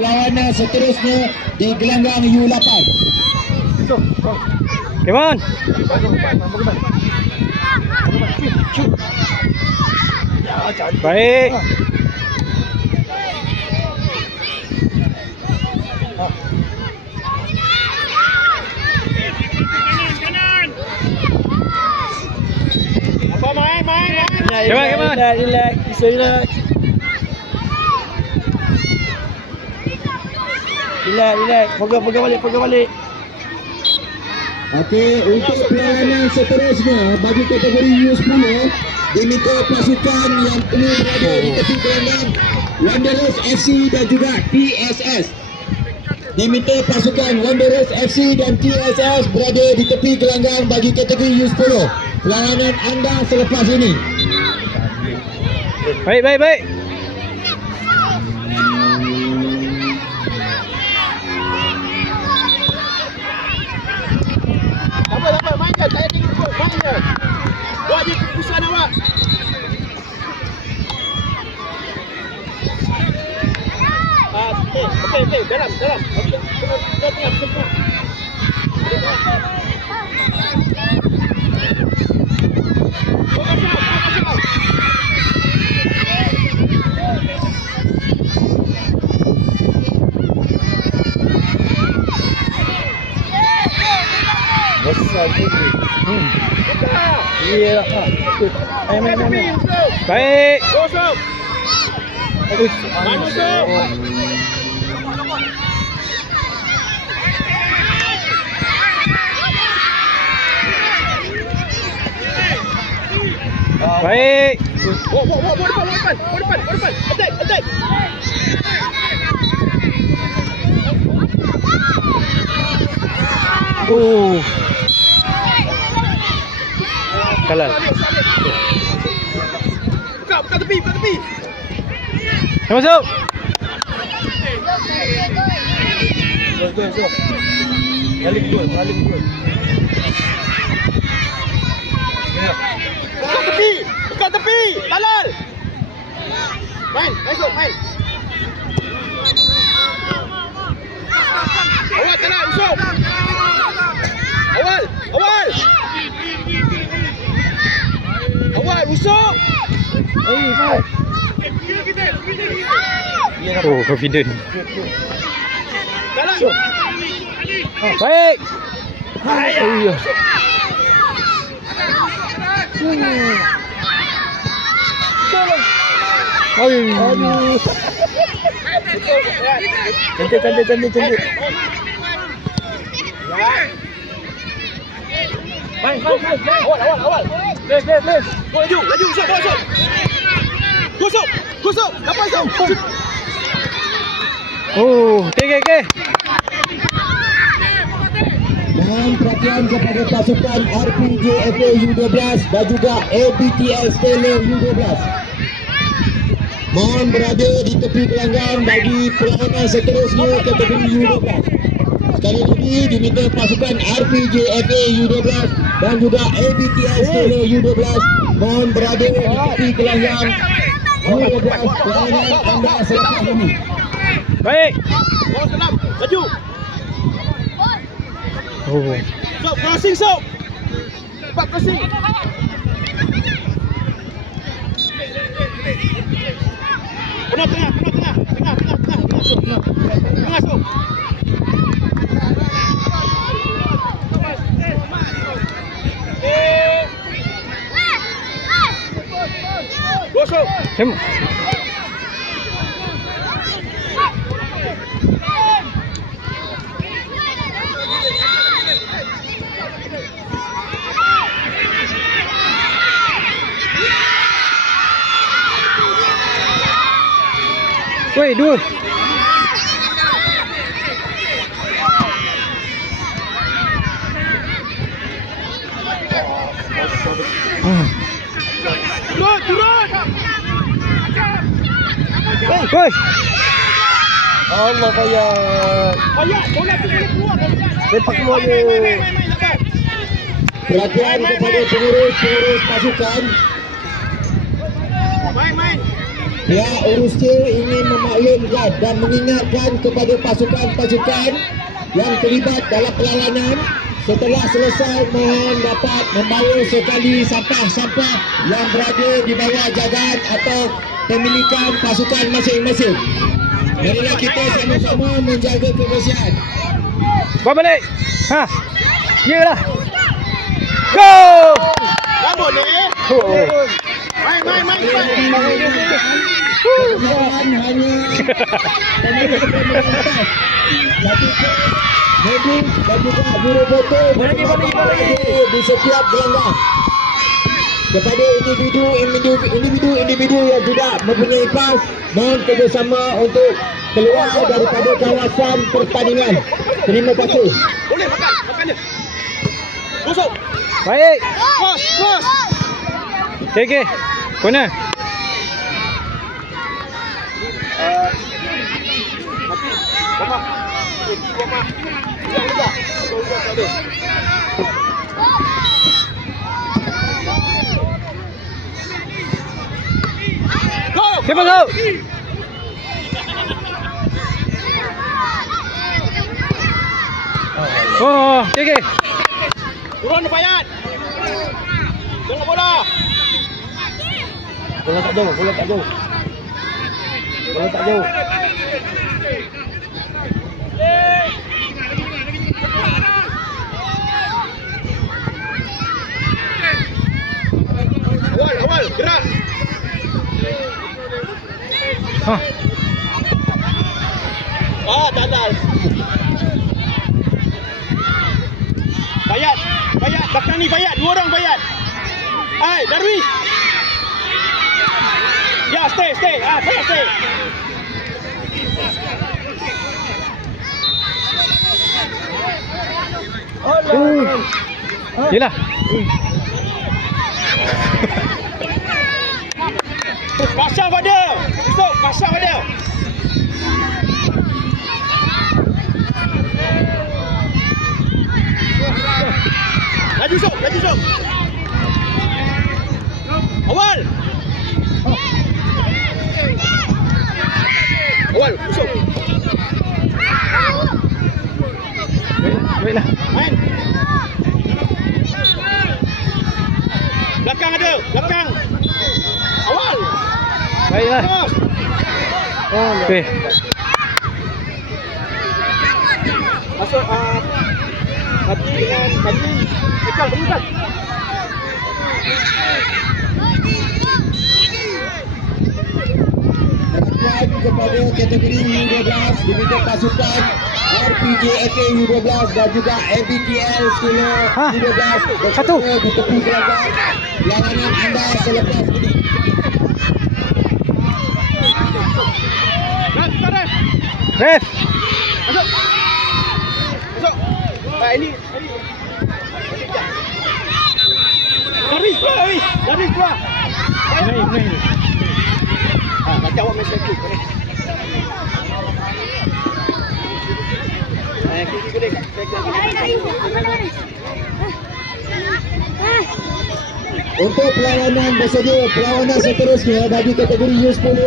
perlawanan seterusnya di gelanggang U8. Come on. Baik. Come on. Relax. Bisa relax. Relax. Pegang balik. Okey, untuk perlawanan seterusnya bagi kategori U10 diminta pasukan yang perlu berada di tepi gelanggang Wanderers FC dan juga TSS. Diminta pasukan Wanderers FC dan TSS berada di tepi gelanggang bagi kategori U10. Perlawanan anda selepas ini. Baik. Dapat main je. Tak payah tengok main je. Buat je keputusan awak. Okey. Dalam. Tengah. Besar gini. Iya. Main. Baik. Kosong. Masuk. Baik. Depan. Attack. Kalah. Buka tepi. Masuk. Go. Kali kedua. Buka tepi. Halal. Main. Awal tanah, usuk. Awal, usuk. Baik. Oh, confident. Jalan. Baik. Ayah. Aduh. Cantik. Main. Awal. Please. Laju, usuk. Gosok. Dapat usuk. Oh, okey. Mohon perhatian kepada pasukan RPJFA U12 dan juga ABTS Taylor U12. Mohon berada di tepi gelanggang bagi perlawanan seterusnya kategori U12. Sekali lagi diminta pasukan RPJFA U12 dan juga ABTS Taylor U12 mohon berada di tepi gelanggang U12 perlawanan anda selepas ini. Baik. Laju. Oh. Sok, crossing. Cepat crossing. Tengah. Tengah, sok. Gosok. Woi, dua. Turun. Woi. Allah payah. Bola tu boleh keluar. Sepak keluar je. Perhatian kepada pengurus pasukan. Main. Pihak urusnya ingin memaklumkan dan mengingatkan kepada pasukan-pasukan yang terlibat dalam perlawanan, setelah selesai mohon dapat membawa sekali sampah-sampah yang berada di bawah jagaan atau pemilikan pasukan masing-masing. Marilah kita sama-sama menjaga kebersihan. Bawa balik. Ha. Iyalah. Go! Tak boleh. Oh. Main. Kemudian hanya medik dan juga juru foto di setiap gelanggang. Kepada individu yang tidak mempunyai pas, mohon kerjasama untuk keluar daripada kawasan pertandingan. Terima kasih. Boleh makan je. Busuk. Baik. Cross. Okey. Corner. Go. Siapa kau? Oh, okey. Turun Fayat. Tengok bola. Bola tak jauh. Awal, gerak. Ha. Dalal. Fayat, belakang ni Fayat, 2 orang Fayat. Hai, Darwish. Ya, stay. Fayat stay. Yalah. Pasang pada. Esok pasang pada. Laju sok. Awal, sok. Baiklah. Main. Belakang ada, belakang. Awal. Baiklah. Terus. Okey. Masuk Haji dengan Haji. Ekal berubah. Perhatian kepada kategori U12 diminta pasukan RPJFA U12 dan juga MBTL Skilo Ha, U12 satu. di tepi gelanggang larangan anda selepas ini. Ref. Ref. Masuk. Ini. Darwish keluar. Naik. Macam awak main striker. Untuk perlawanan seterusnya bagi kategori U10,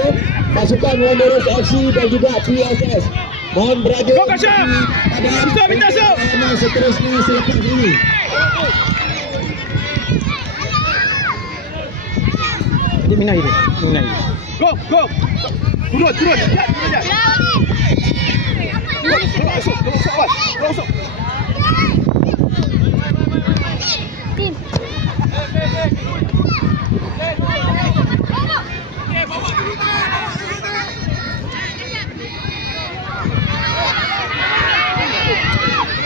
pasukan Wanderers FC dan juga PSS mohon berada Go, Kasyaf! Bisa, minta masuk! perlawanan seterusnya selepas ini. Dia minai dia. Go. Turun. Jat. Masuk.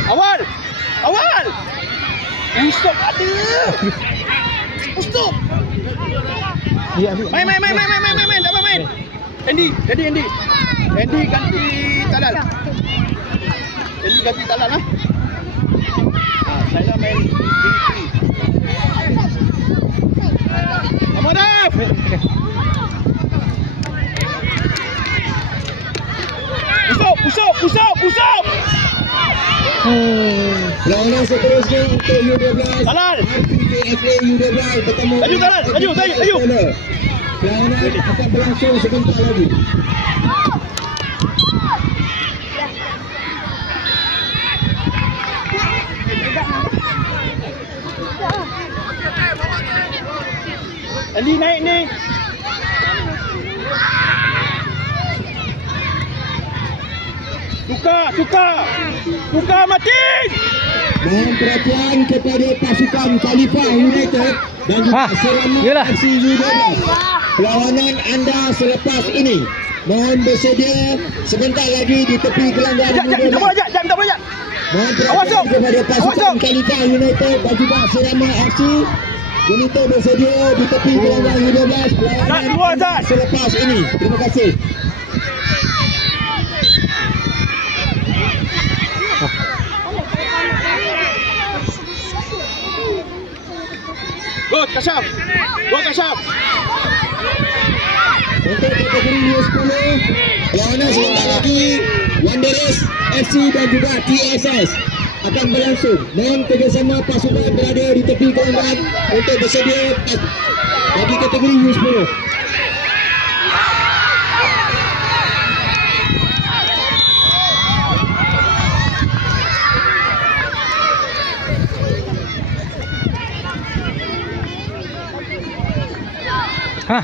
Awal. Usop ada. Usop. Ya, ambil. Main. Tak main. Andy. Andy ganti Talal. Lah. Saya main Dimitri. Amadaf. Usop. Perlawanan seterusnya untuk U12 Talal. RPJFA U12 bertemu Laju, Talal. Laju. Perlawanan akan berlangsung sebentar lagi. Andy naik ni. Tukar Martin. Mohon perhatian kepada pasukan Khalifah United dan juga Serama yelah. FC U12. Perlawanan anda selepas ini mohon bersedia sebentar lagi di tepi gelanggang U12. Jap, tak boleh. Mohon Awas, perhatian Sok. kepada Awas, pasukan Sok. Khalifah United dan juga Serama FC United bersedia di tepi gelanggang U12. Zat, Perlawanan keluar, Zat. selepas ini. Terima kasih. Go Kashaf. Untuk kategori U10, perlawanan sebentar lagi Wanderers FC dan juga TSS akan berlangsung. Mohon kerjasama pasukan berada di tepi gelanggang untuk bersedia bagi kategori U10. Hah?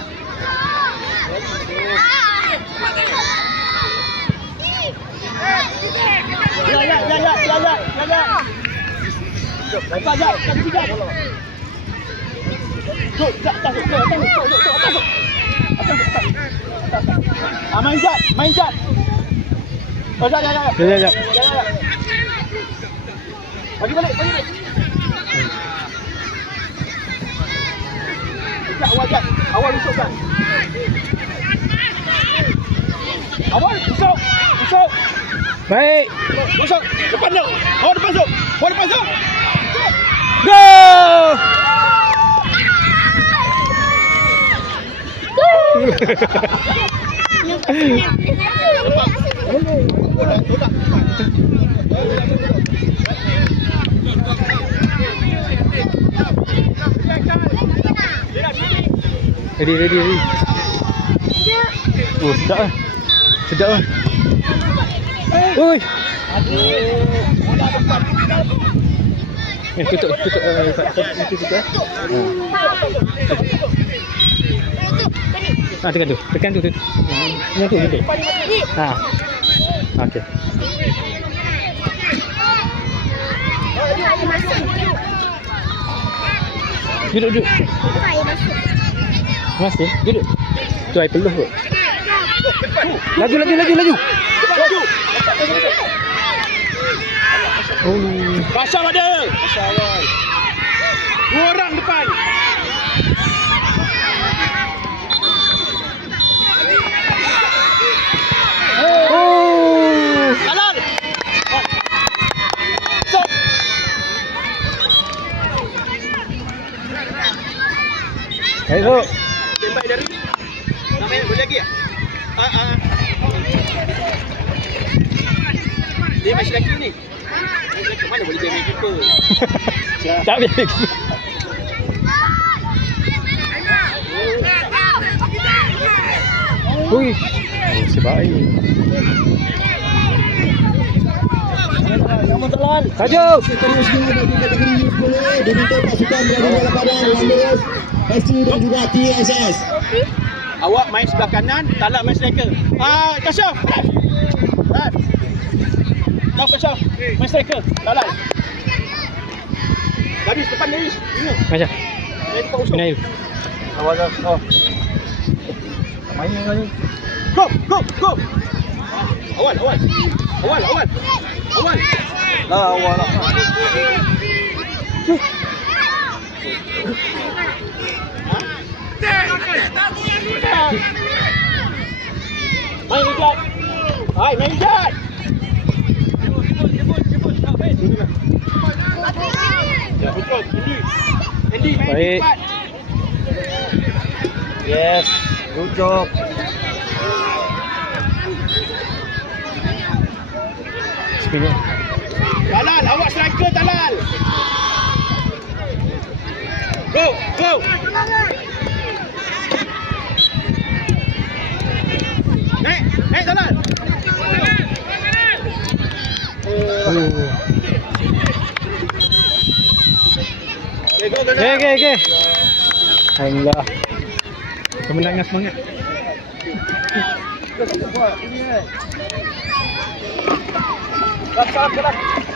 Main Zat. Oh, Zat. Jap. Bagi balik. Awal Zat. Awal usuk Zat. Awal usuk. Baik. Usuk. Depan tu. Awal depan Zuk. Go! Ready. Oh, sedap lah. Oi. Tutup. Tekan tu. Yang tu. Okey. Duduk. Masih, duduk. Tu air peluh kot. Laju. Oh. Kashaf ada. Dua orang depan. Oh. Jalan. Stop. Ayo. Tembak dari. Namanya boleh lagi ya? Dia masih lagi ni. Mana boleh jadi keeper? Tak boleh. Ui. Oh, sebaik. Kamu telan. Tajuk. Seterusnya bagi kategori U10 diminta pasukan berada dalam badan Wanderers FC dan juga TSS. Awak main sebelah kanan, Talal main striker. Kashaf. Kau Kashaf, main striker. Talal. Garis depan Garis. Ini. Macam. Main depan usuk. Minail. Awal dah. Oh. Main lagi. Go. Awal. Lah awal lah. Main hijat. Main hijat. Ya betul. Andy main Baik. cepat. Yes. Good job. Speed. Talal, awak striker Talal. Go. Naik jalan. Okay. Alhamdulillah. Kemenangan semangat. Salam.